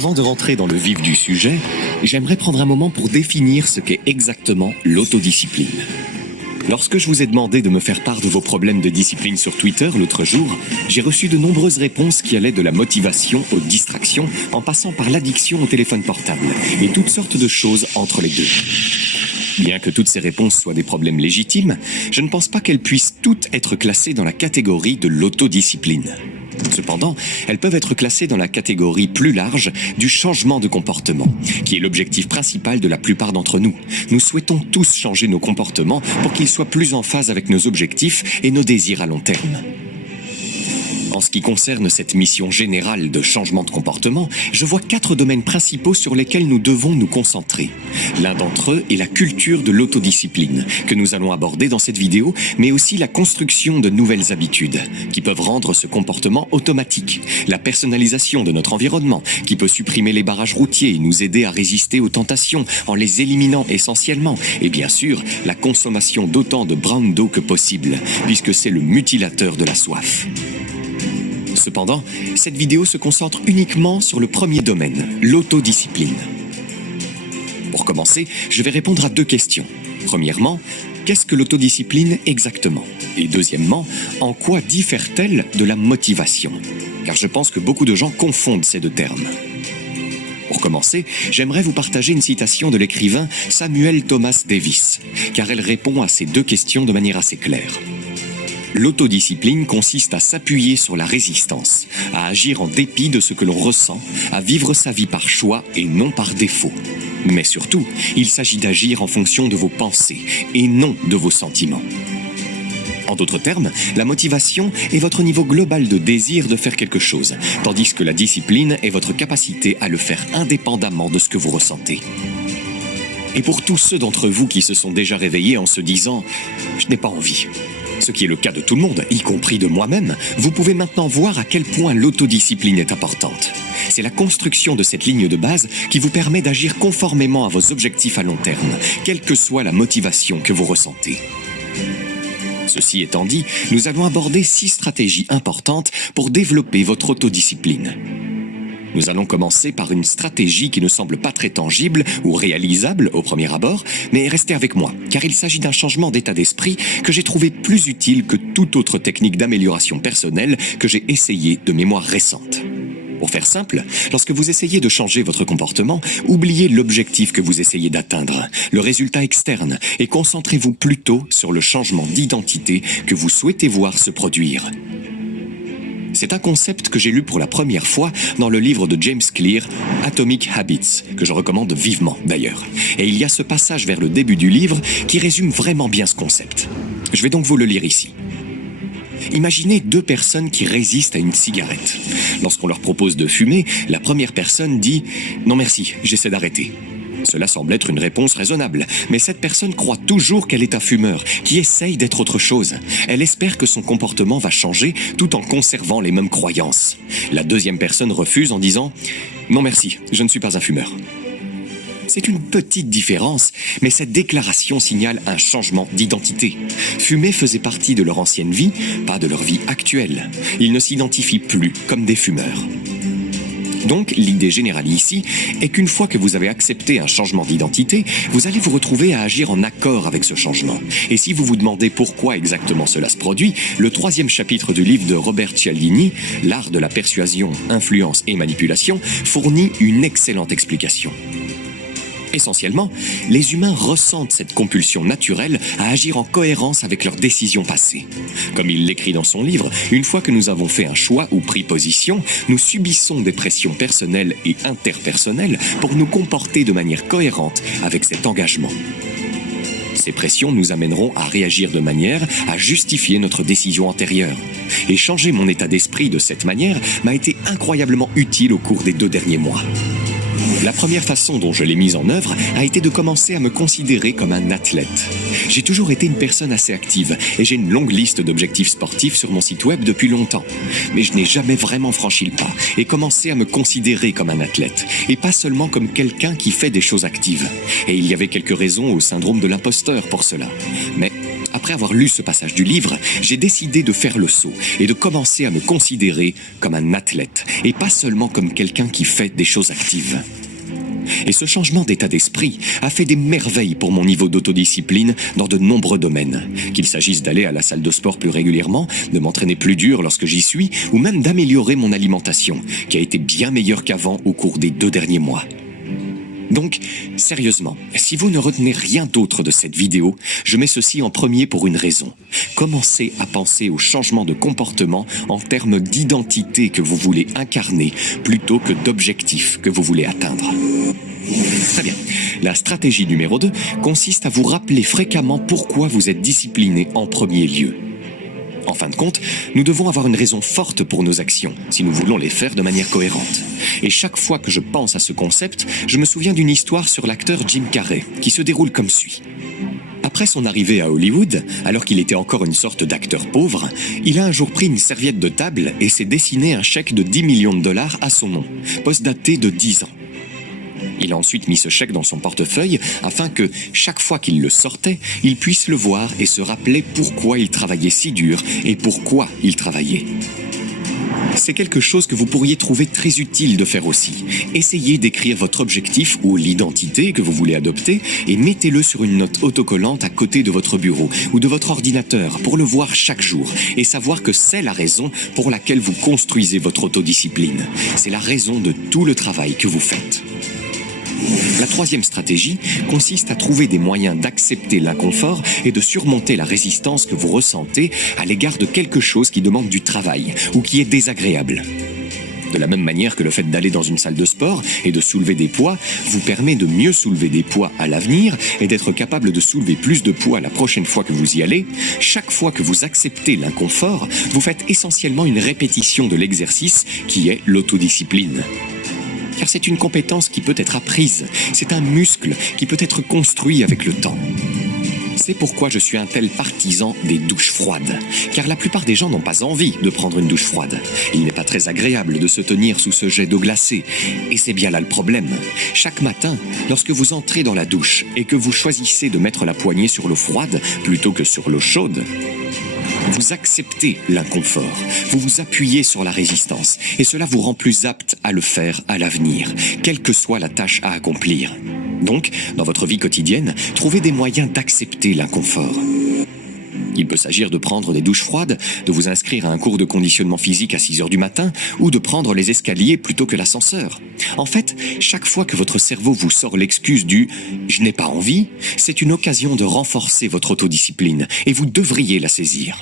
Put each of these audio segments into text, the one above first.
Avant de rentrer dans le vif du sujet, j'aimerais prendre un moment pour définir ce qu'est exactement l'autodiscipline. Lorsque je vous ai demandé de me faire part de vos problèmes de discipline sur Twitter l'autre jour, j'ai reçu de nombreuses réponses qui allaient de la motivation aux distractions, en passant par l'addiction au téléphone portable, et toutes sortes de choses entre les deux. Bien que toutes ces réponses soient des problèmes légitimes, je ne pense pas qu'elles puissent toutes être classées dans la catégorie de l'autodiscipline. Cependant, elles peuvent être classées dans la catégorie plus large du changement de comportement, qui est l'objectif principal de la plupart d'entre nous. Nous souhaitons tous changer nos comportements pour qu'ils soient plus en phase avec nos objectifs et nos désirs à long terme. En ce qui concerne cette mission générale de changement de comportement, je vois 4 domaines principaux sur lesquels nous devons nous concentrer. L'un d'entre eux est la culture de l'autodiscipline, que nous allons aborder dans cette vidéo, mais aussi la construction de nouvelles habitudes, qui peuvent rendre ce comportement automatique, la personnalisation de notre environnement, qui peut supprimer les barrages routiers et nous aider à résister aux tentations en les éliminant essentiellement, et bien sûr, la consommation d'autant de brown d'eau que possible, puisque c'est le mutilateur de la soif. Cependant, cette vidéo se concentre uniquement sur le premier domaine, l'autodiscipline. Pour commencer, je vais répondre à 2 questions. Premièrement, qu'est-ce que l'autodiscipline exactement? Et deuxièmement, en quoi diffère-t-elle de la motivation? Car je pense que beaucoup de gens confondent ces 2 termes. Pour commencer, j'aimerais vous partager une citation de l'écrivain Samuel Thomas Davis, car elle répond à ces 2 questions de manière assez claire. L'autodiscipline consiste à s'appuyer sur la résistance, à agir en dépit de ce que l'on ressent, à vivre sa vie par choix et non par défaut. Mais surtout, il s'agit d'agir en fonction de vos pensées et non de vos sentiments. En d'autres termes, la motivation est votre niveau global de désir de faire quelque chose, tandis que la discipline est votre capacité à le faire indépendamment de ce que vous ressentez. Et pour tous ceux d'entre vous qui se sont déjà réveillés en se disant « je n'ai pas envie », ce qui est le cas de tout le monde, y compris de moi-même, vous pouvez maintenant voir à quel point l'autodiscipline est importante. C'est la construction de cette ligne de base qui vous permet d'agir conformément à vos objectifs à long terme, quelle que soit la motivation que vous ressentez. Ceci étant dit, nous allons aborder 6 stratégies importantes pour développer votre autodiscipline. Nous allons commencer par une stratégie qui ne semble pas très tangible ou réalisable au premier abord, mais restez avec moi, car il s'agit d'un changement d'état d'esprit que j'ai trouvé plus utile que toute autre technique d'amélioration personnelle que j'ai essayé de mémoire récente. Pour faire simple, lorsque vous essayez de changer votre comportement, oubliez l'objectif que vous essayez d'atteindre, le résultat externe, et concentrez-vous plutôt sur le changement d'identité que vous souhaitez voir se produire. C'est un concept que j'ai lu pour la première fois dans le livre de James Clear, Atomic Habits, que je recommande vivement d'ailleurs. Et il y a ce passage vers le début du livre qui résume vraiment bien ce concept. Je vais donc vous le lire ici. Imaginez 2 personnes qui résistent à une cigarette. Lorsqu'on leur propose de fumer, la première personne dit « Non merci, j'essaie d'arrêter ». Cela semble être une réponse raisonnable, mais cette personne croit toujours qu'elle est un fumeur, qui essaye d'être autre chose. Elle espère que son comportement va changer tout en conservant les mêmes croyances. La deuxième personne refuse en disant « Non merci, je ne suis pas un fumeur ». C'est une petite différence, mais cette déclaration signale un changement d'identité. Fumer faisait partie de leur ancienne vie, pas de leur vie actuelle. Ils ne s'identifient plus comme des fumeurs. Donc, l'idée générale ici est qu'une fois que vous avez accepté un changement d'identité, vous allez vous retrouver à agir en accord avec ce changement. Et si vous vous demandez pourquoi exactement cela se produit, le 3e chapitre du livre de Robert Cialdini, L'art de la persuasion, influence et manipulation, fournit une excellente explication. Essentiellement, les humains ressentent cette compulsion naturelle à agir en cohérence avec leurs décisions passées. Comme il l'écrit dans son livre, une fois que nous avons fait un choix ou pris position, nous subissons des pressions personnelles et interpersonnelles pour nous comporter de manière cohérente avec cet engagement. Ces pressions nous amèneront à réagir de manière à justifier notre décision antérieure. Et changer mon état d'esprit de cette manière m'a été incroyablement utile au cours des 2 derniers mois. La première façon dont je l'ai mise en œuvre a été de commencer à me considérer comme un athlète. J'ai toujours été une personne assez active et j'ai une longue liste d'objectifs sportifs sur mon site web depuis longtemps. Mais je n'ai jamais vraiment franchi le pas et commencé à me considérer comme un athlète et pas seulement comme quelqu'un qui fait des choses actives. Et il y avait quelques raisons au syndrome de l'imposteur pour cela. Mais à Après avoir lu ce passage du livre, j'ai décidé de faire le saut et de commencer à me considérer comme un athlète et pas seulement comme quelqu'un qui fait des choses actives. Et ce changement d'état d'esprit a fait des merveilles pour mon niveau d'autodiscipline dans de nombreux domaines. Qu'il s'agisse d'aller à la salle de sport plus régulièrement, de m'entraîner plus dur lorsque j'y suis, ou même d'améliorer mon alimentation, qui a été bien meilleure qu'avant au cours des 2 derniers mois. Donc, sérieusement, si vous ne retenez rien d'autre de cette vidéo, je mets ceci en premier pour une raison. Commencez à penser au changement de comportement en termes d'identité que vous voulez incarner plutôt que d'objectifs que vous voulez atteindre. Très bien. La stratégie numéro 2 consiste à vous rappeler fréquemment pourquoi vous êtes discipliné en premier lieu. En fin de compte, nous devons avoir une raison forte pour nos actions, si nous voulons les faire de manière cohérente. Et chaque fois que je pense à ce concept, je me souviens d'une histoire sur l'acteur Jim Carrey, qui se déroule comme suit. Après son arrivée à Hollywood, alors qu'il était encore une sorte d'acteur pauvre, il a un jour pris une serviette de table et s'est dessiné un chèque de 10 millions de dollars à son nom, postdaté de 10 ans. Il a ensuite mis ce chèque dans son portefeuille afin que, chaque fois qu'il le sortait, il puisse le voir et se rappeler pourquoi il travaillait si dur et pourquoi il travaillait. C'est quelque chose que vous pourriez trouver très utile de faire aussi. Essayez d'écrire votre objectif ou l'identité que vous voulez adopter et mettez-le sur une note autocollante à côté de votre bureau ou de votre ordinateur pour le voir chaque jour et savoir que c'est la raison pour laquelle vous construisez votre autodiscipline. C'est la raison de tout le travail que vous faites. La troisième stratégie consiste à trouver des moyens d'accepter l'inconfort et de surmonter la résistance que vous ressentez à l'égard de quelque chose qui demande du travail ou qui est désagréable. De la même manière que le fait d'aller dans une salle de sport et de soulever des poids vous permet de mieux soulever des poids à l'avenir et d'être capable de soulever plus de poids la prochaine fois que vous y allez, chaque fois que vous acceptez l'inconfort, vous faites essentiellement une répétition de l'exercice qui est l'autodiscipline. Car c'est une compétence qui peut être apprise, c'est un muscle qui peut être construit avec le temps. C'est pourquoi je suis un tel partisan des douches froides, car la plupart des gens n'ont pas envie de prendre une douche froide. Il n'est pas très agréable de se tenir sous ce jet d'eau glacée, et c'est bien là le problème. Chaque matin, lorsque vous entrez dans la douche et que vous choisissez de mettre la poignée sur l'eau froide plutôt que sur l'eau chaude, vous acceptez l'inconfort, vous vous appuyez sur la résistance et cela vous rend plus apte à le faire à l'avenir, quelle que soit la tâche à accomplir. Donc, dans votre vie quotidienne, trouvez des moyens d'accepter l'inconfort. Il peut s'agir de prendre des douches froides, de vous inscrire à un cours de conditionnement physique à 6 heures du matin ou de prendre les escaliers plutôt que l'ascenseur. En fait, chaque fois que votre cerveau vous sort l'excuse du « je n'ai pas envie », c'est une occasion de renforcer votre autodiscipline et vous devriez la saisir.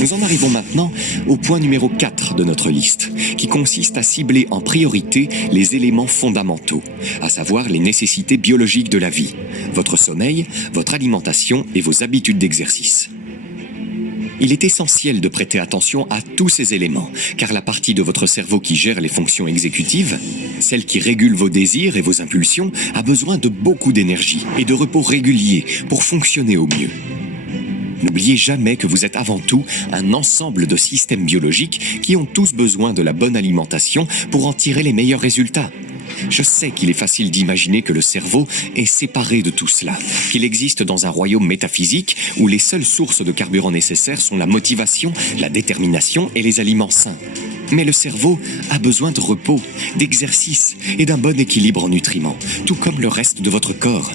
Nous en arrivons maintenant au point numéro 4 de notre liste, qui consiste à cibler en priorité les éléments fondamentaux, à savoir les nécessités biologiques de la vie, votre sommeil, votre alimentation et vos habitudes d'exercice. Il est essentiel de prêter attention à tous ces éléments, car la partie de votre cerveau qui gère les fonctions exécutives, celle qui régule vos désirs et vos impulsions, a besoin de beaucoup d'énergie et de repos réguliers pour fonctionner au mieux. N'oubliez jamais que vous êtes avant tout un ensemble de systèmes biologiques qui ont tous besoin de la bonne alimentation pour en tirer les meilleurs résultats. Je sais qu'il est facile d'imaginer que le cerveau est séparé de tout cela, qu'il existe dans un royaume métaphysique où les seules sources de carburant nécessaires sont la motivation, la détermination et les aliments sains. Mais le cerveau a besoin de repos, d'exercice et d'un bon équilibre en nutriments, tout comme le reste de votre corps.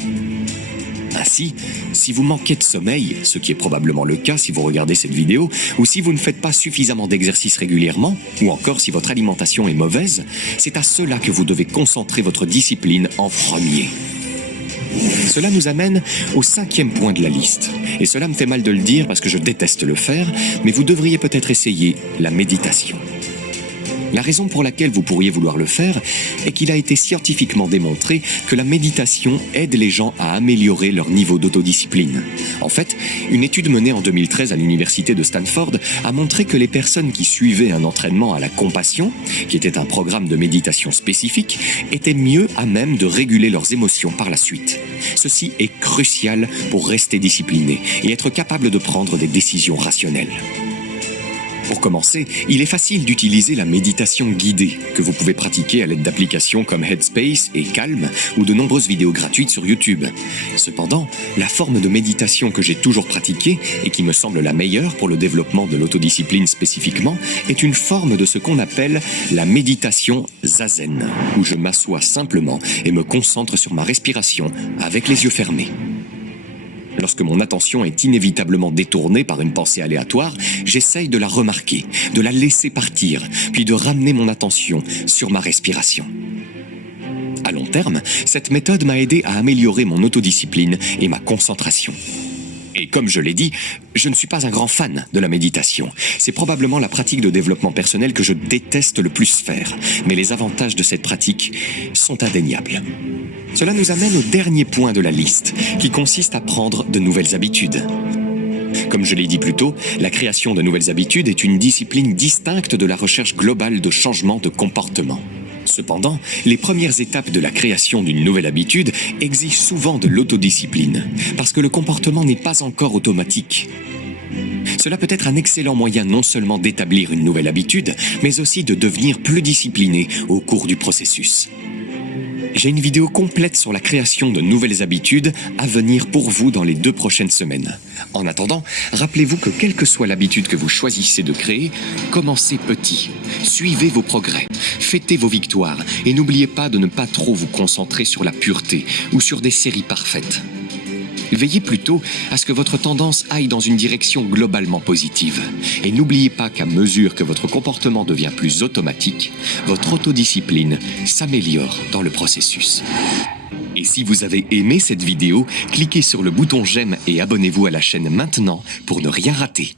Ainsi, si vous manquez de sommeil, ce qui est probablement le cas si vous regardez cette vidéo, ou si vous ne faites pas suffisamment d'exercice régulièrement, ou encore si votre alimentation est mauvaise, c'est à cela que vous devez concentrer votre discipline en premier. Cela nous amène au 5e point de la liste. Et cela me fait mal de le dire parce que je déteste le faire, mais vous devriez peut-être essayer la méditation. La raison pour laquelle vous pourriez vouloir le faire est qu'il a été scientifiquement démontré que la méditation aide les gens à améliorer leur niveau d'autodiscipline. En fait, une étude menée en 2013 à l'université de Stanford a montré que les personnes qui suivaient un entraînement à la compassion, qui était un programme de méditation spécifique, étaient mieux à même de réguler leurs émotions par la suite. Ceci est crucial pour rester discipliné et être capable de prendre des décisions rationnelles. Pour commencer, il est facile d'utiliser la méditation guidée, que vous pouvez pratiquer à l'aide d'applications comme Headspace et Calm, ou de nombreuses vidéos gratuites sur YouTube. Cependant, la forme de méditation que j'ai toujours pratiquée, et qui me semble la meilleure pour le développement de l'autodiscipline spécifiquement, est une forme de ce qu'on appelle la méditation zazen, où je m'assois simplement et me concentre sur ma respiration, avec les yeux fermés. Lorsque mon attention est inévitablement détournée par une pensée aléatoire, j'essaye de la remarquer, de la laisser partir, puis de ramener mon attention sur ma respiration. À long terme, cette méthode m'a aidé à améliorer mon autodiscipline et ma concentration. Et comme je l'ai dit, je ne suis pas un grand fan de la méditation. C'est probablement la pratique de développement personnel que je déteste le plus faire. Mais les avantages de cette pratique sont indéniables. Cela nous amène au dernier point de la liste, qui consiste à prendre de nouvelles habitudes. Comme je l'ai dit plus tôt, la création de nouvelles habitudes est une discipline distincte de la recherche globale de changement de comportement. Cependant, les premières étapes de la création d'une nouvelle habitude exigent souvent de l'autodiscipline, parce que le comportement n'est pas encore automatique. Cela peut être un excellent moyen non seulement d'établir une nouvelle habitude, mais aussi de devenir plus discipliné au cours du processus. J'ai une vidéo complète sur la création de nouvelles habitudes à venir pour vous dans les 2 prochaines semaines. En attendant, rappelez-vous que quelle que soit l'habitude que vous choisissez de créer, commencez petit. Suivez vos progrès, fêtez vos victoires et n'oubliez pas de ne pas trop vous concentrer sur la pureté ou sur des séries parfaites. Veillez plutôt à ce que votre tendance aille dans une direction globalement positive. Et n'oubliez pas qu'à mesure que votre comportement devient plus automatique, votre autodiscipline s'améliore dans le processus. Et si vous avez aimé cette vidéo, cliquez sur le bouton j'aime et abonnez-vous à la chaîne maintenant pour ne rien rater.